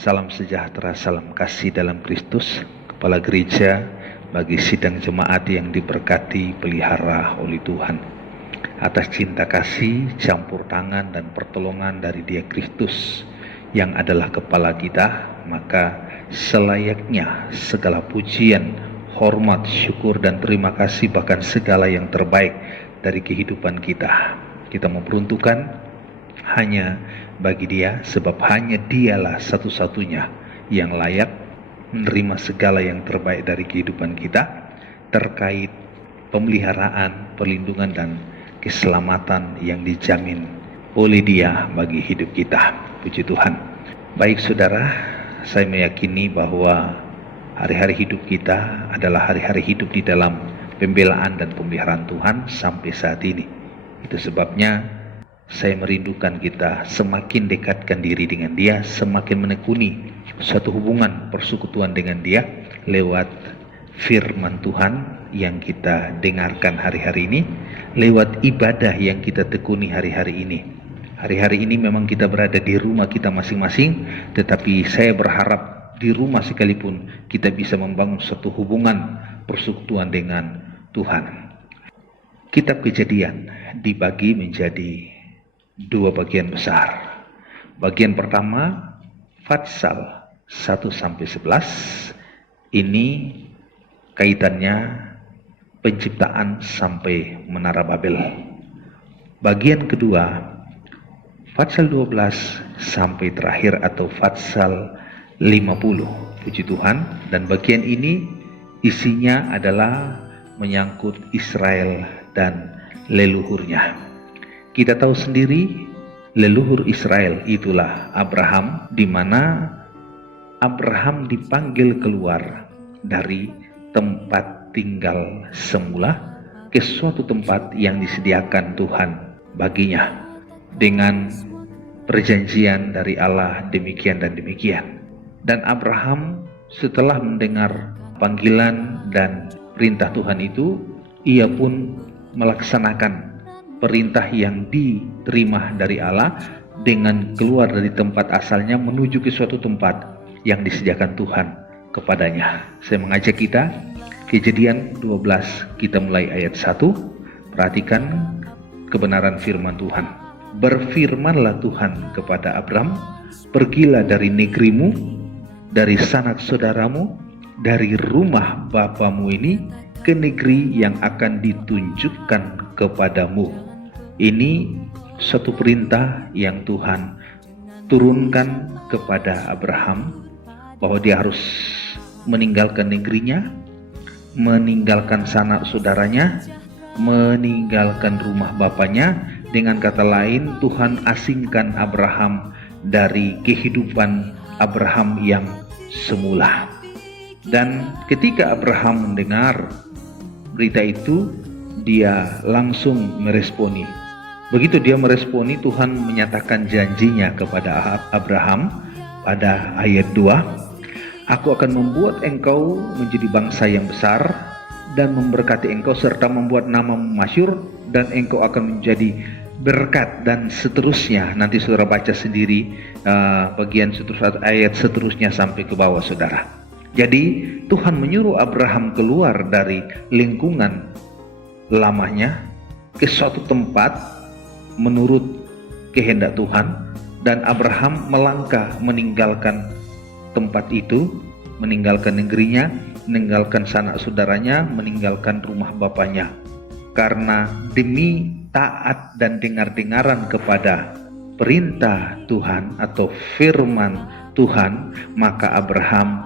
Salam sejahtera, salam kasih dalam Kristus. Kepala Gereja bagi sidang jemaat yang diberkati pelihara oleh Tuhan. Atas cinta kasih, campur tangan dan pertolongan dari Dia Kristus yang adalah kepala kita, maka selayaknya segala pujian, hormat, syukur dan terima kasih, bahkan segala yang terbaik dari kehidupan kita memperuntukkan hanya bagi Dia, sebab hanya Dialah satu-satunya yang layak menerima segala yang terbaik dari kehidupan kita terkait pemeliharaan, perlindungan dan keselamatan yang dijamin oleh Dia bagi hidup kita. Puji Tuhan. Baik saudara, saya meyakini bahwa hari-hari hidup kita adalah hari-hari hidup di dalam pembelaan dan pemeliharaan Tuhan sampai saat ini. Itu sebabnya saya merindukan kita semakin dekatkan diri dengan Dia, semakin menekuni suatu hubungan persekutuan dengan Dia lewat firman Tuhan yang kita dengarkan hari-hari ini, lewat ibadah yang kita tekuni hari-hari ini. Hari-hari ini memang kita berada di rumah kita masing-masing, tetapi saya berharap di rumah sekalipun kita bisa membangun suatu hubungan persekutuan dengan Tuhan. Kitab Kejadian dibagi menjadi dua bagian besar. Bagian pertama, Fatsal 1-11. Ini kaitannya penciptaan sampai Menara Babel. Bagian kedua, Fatsal 12 sampai terakhir atau Fatsal 50. Puji Tuhan. Dan bagian ini isinya adalah menyangkut Israel dan leluhurnya. Kita tahu sendiri leluhur Israel itulah Abraham, di mana Abraham dipanggil keluar dari tempat tinggal semula ke suatu tempat yang disediakan Tuhan baginya dengan perjanjian dari Allah demikian dan demikian. Dan Abraham setelah mendengar panggilan dan perintah Tuhan itu, ia pun melaksanakan perintah yang diterima dari Allah dengan keluar dari tempat asalnya menuju ke suatu tempat yang disediakan Tuhan kepadanya. Saya mengajak kita, Kejadian 12, kita mulai ayat 1. Perhatikan kebenaran firman Tuhan. Berfirmanlah Tuhan kepada Abram, pergilah dari negerimu, dari sanak saudaramu, dari rumah bapamu ini, ke negeri yang akan ditunjukkan kepadamu. Ini suatu perintah yang Tuhan turunkan kepada Abraham, bahwa dia harus meninggalkan negerinya, meninggalkan sanak saudaranya, meninggalkan rumah bapaknya. Dengan kata lain, Tuhan asingkan Abraham dari kehidupan Abraham yang semula. Dan ketika Abraham mendengar berita itu, dia langsung meresponi. Begitu dia meresponi, Tuhan menyatakan janjinya kepada Abraham pada ayat 2. Aku akan membuat engkau menjadi bangsa yang besar dan memberkati engkau serta membuat namamu masyhur, dan engkau akan menjadi berkat, dan seterusnya. Nanti saudara baca sendiri bagian ayat seterusnya sampai ke bawah saudara. Jadi Tuhan menyuruh Abraham keluar dari lingkungan lamanya ke suatu tempat menurut kehendak Tuhan, dan Abraham melangkah meninggalkan tempat itu, meninggalkan negerinya, meninggalkan sanak saudaranya, meninggalkan rumah bapaknya, karena demi taat dan dengar-dengaran kepada perintah Tuhan atau firman Tuhan, maka Abraham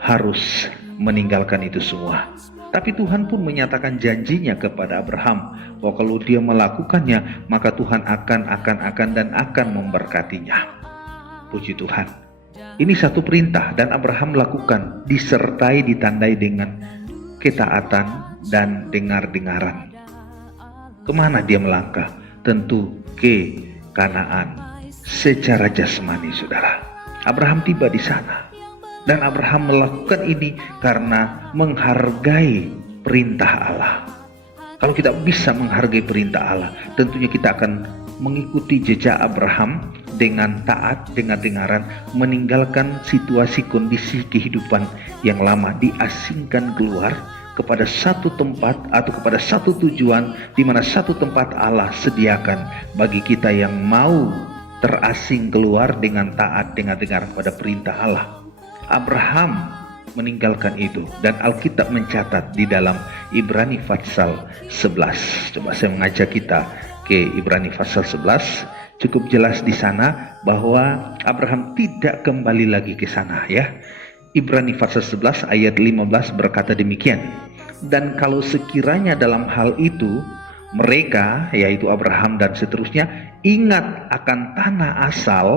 harus meninggalkan itu semua. Tapi Tuhan pun menyatakan janjinya kepada Abraham bahwa kalau dia melakukannya, maka Tuhan akan memberkatinya. Puji Tuhan. Ini satu perintah, dan Abraham lakukan, disertai ditandai dengan ketaatan dan dengar-dengaran. Kemana dia melangkah? Tentu ke Kanaan secara jasmani, saudara. Abraham tiba di sana. Dan Abraham melakukan ini karena menghargai perintah Allah. Kalau kita bisa menghargai perintah Allah, tentunya kita akan mengikuti jejak Abraham dengan taat, dengar-dengaran, meninggalkan situasi kondisi kehidupan yang lama, diasingkan keluar kepada satu tempat atau kepada satu tujuan, di mana satu tempat Allah sediakan bagi kita yang mau terasing keluar dengan taat, dengar-dengaran pada perintah Allah. Abraham meninggalkan itu, dan Alkitab mencatat di dalam Ibrani pasal 11. Coba saya mengajak kita ke Ibrani pasal 11. Cukup jelas di sana bahwa Abraham tidak kembali lagi ke sana, ya. Ibrani pasal 11 ayat 15 berkata demikian. Dan kalau sekiranya dalam hal itu mereka, yaitu Abraham dan seterusnya, ingat akan tanah asal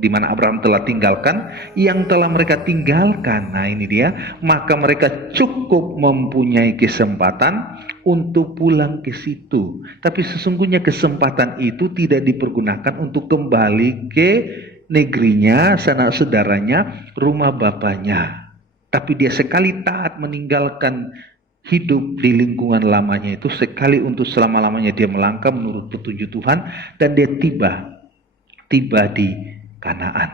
di mana Abraham telah tinggalkan, yang telah mereka tinggalkan, nah ini dia, maka mereka cukup mempunyai kesempatan untuk pulang ke situ. Tapi sesungguhnya kesempatan itu tidak dipergunakan untuk kembali ke negerinya, sanak saudaranya, rumah bapaknya. Tapi dia sekali taat meninggalkan hidup di lingkungan lamanya itu, sekali untuk selama-lamanya dia melangkah menurut petunjuk Tuhan, dan dia tiba di Kanaan.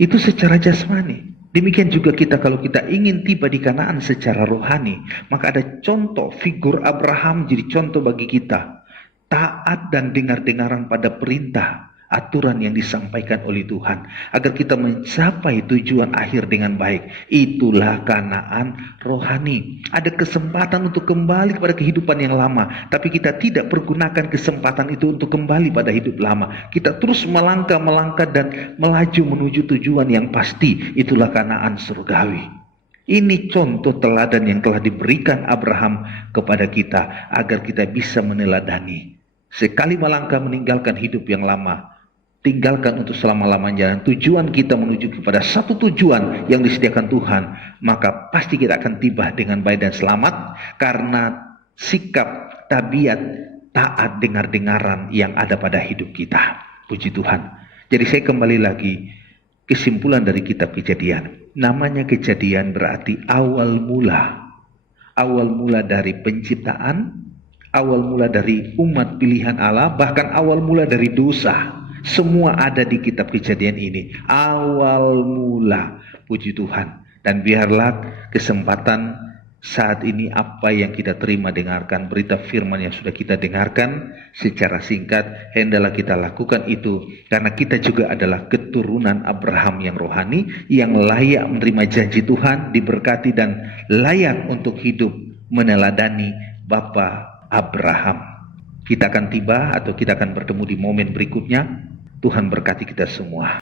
Itu secara jasmani. Demikian juga kita, kalau kita ingin tiba di Kanaan secara rohani, maka ada contoh figur Abraham jadi contoh bagi kita. Taat dan dengar-dengaran pada perintah, aturan yang disampaikan oleh Tuhan, agar kita mencapai tujuan akhir dengan baik. Itulah Kanaan rohani. Ada kesempatan untuk kembali kepada kehidupan yang lama, tapi kita tidak pergunakan kesempatan itu untuk kembali pada hidup lama. Kita terus melangkah dan melaju menuju tujuan yang pasti. Itulah Kanaan surgawi. Ini contoh teladan yang telah diberikan Abraham kepada kita, agar kita bisa meneladani. Sekali melangkah meninggalkan hidup yang lama, tinggalkan untuk selama-lamanya, tujuan kita menuju kepada satu tujuan yang disediakan Tuhan, maka pasti kita akan tiba dengan baik dan selamat, karena sikap, tabiat, taat, dengar-dengaran yang ada pada hidup kita. Puji Tuhan. Jadi saya kembali lagi, kesimpulan dari kitab Kejadian. Namanya Kejadian berarti awal mula. Awal mula dari penciptaan, awal mula dari umat pilihan Allah, bahkan awal mula dari dosa. Semua ada di kitab Kejadian ini. Awal mula, puji Tuhan. Dan biarlah kesempatan saat ini apa yang kita terima dengarkan, berita firman yang sudah kita dengarkan secara singkat, hendaklah kita lakukan itu, karena kita juga adalah keturunan Abraham yang rohani, yang layak menerima janji Tuhan, diberkati dan layak untuk hidup meneladani Bapa Abraham. Kita akan tiba atau kita akan bertemu di momen berikutnya. Tuhan berkati kita semua.